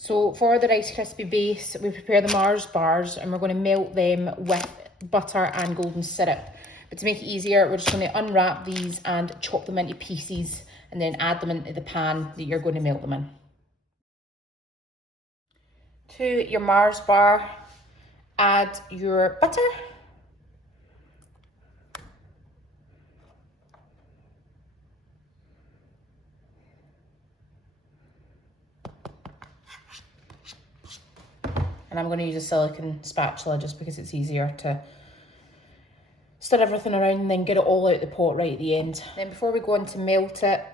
So for the Rice Krispie base, we prepare the Mars bars and we're going to melt them with butter and golden syrup. But to make it easier, we're just going to unwrap these and chop them into pieces and then add them into the pan that you're going to melt them in. To your Mars bar, add your butter. And I'm going to use a silicone spatula just because it's easier to stir everything around and then get it all out the pot right at the end. Then before we go on to melt it,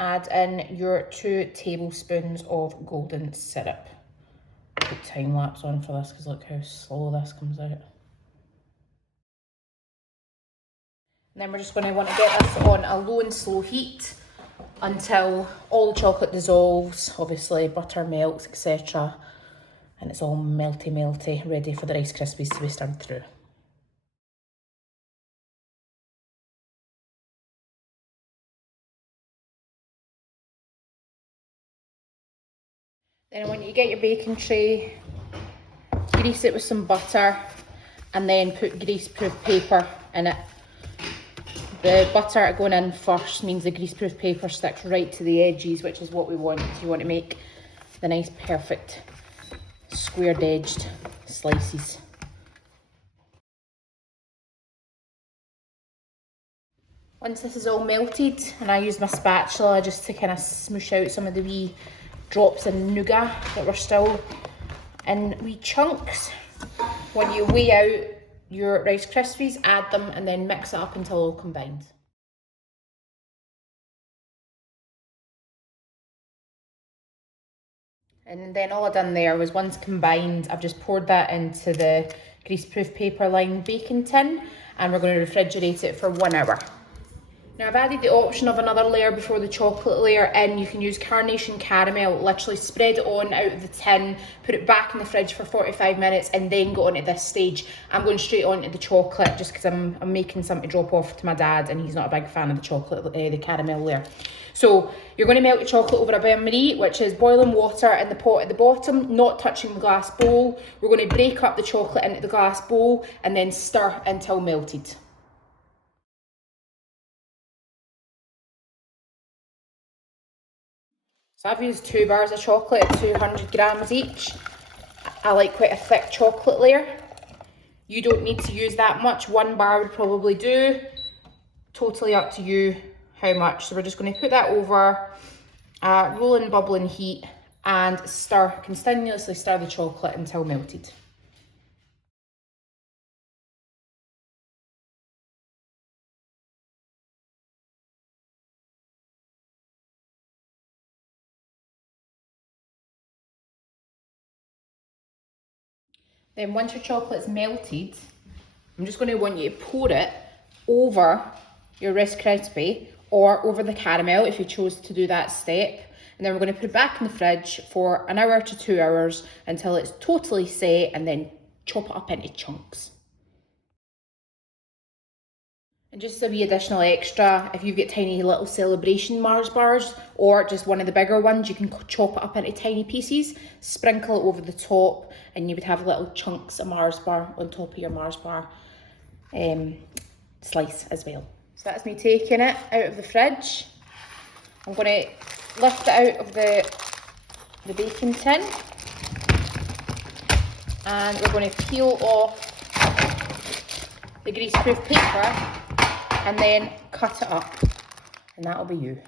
add in your 2 tablespoons of golden syrup. Put time lapse on for this because look how slow this comes out. And then we're just going to want to get this on a low and slow heat until all the chocolate dissolves, obviously butter melts, etc. And it's all melty, ready for the Rice Krispies to be stirred through. Then I want you to get your baking tray, grease it with some butter, and then put greaseproof paper in it. The butter going in first means the greaseproof paper sticks right to the edges, which is what we want. You want to make the nice, perfect, squared-edged slices. Once this is all melted, and I use my spatula just to kind of smoosh out some of the wee drops of nougat that were still in wee chunks. When you weigh out your Rice Krispies, add them and then mix it up until all combined. And then all I've done there was once combined, I've just poured that into the greaseproof paper lined baking tin and we're going to refrigerate it for 1 hour. Now I've added the option of another layer before the chocolate layer in. You can use carnation caramel, literally spread it on out of the tin, put it back in the fridge for 45 minutes and then go on to this stage. I'm going straight on to the chocolate just because I'm making some to drop off to my dad and he's not a big fan of the chocolate, the caramel layer. So you're going to melt the chocolate over a Bain-Marie, which is boiling water in the pot at the bottom, not touching the glass bowl. We're going to break up the chocolate into the glass bowl and then stir until melted. So I've used 2 bars of chocolate at 200 grams each. I like quite a thick chocolate layer. You don't need to use that much. 1 bar would probably do. Totally up to you how much. So we're just going to put that over rolling, bubbling heat and continuously stir the chocolate until melted. Then once your chocolate's melted, I'm just going to want you to pour it over your Rice Krispie or over the caramel if you chose to do that step. And then we're going to put it back in the fridge for 1 hour to 2 hours until it's totally set and then chop it up into chunks. And just a wee additional extra, if you've got tiny little celebration Mars bars or just one of the bigger ones, you can chop it up into tiny pieces, sprinkle it over the top, and you would have little chunks of Mars bar on top of your Mars bar slice as well. So that's me taking it out of the fridge. I'm going to lift it out of the baking tin and we're going to peel off the greaseproof paper and then cut it up, and that'll be you.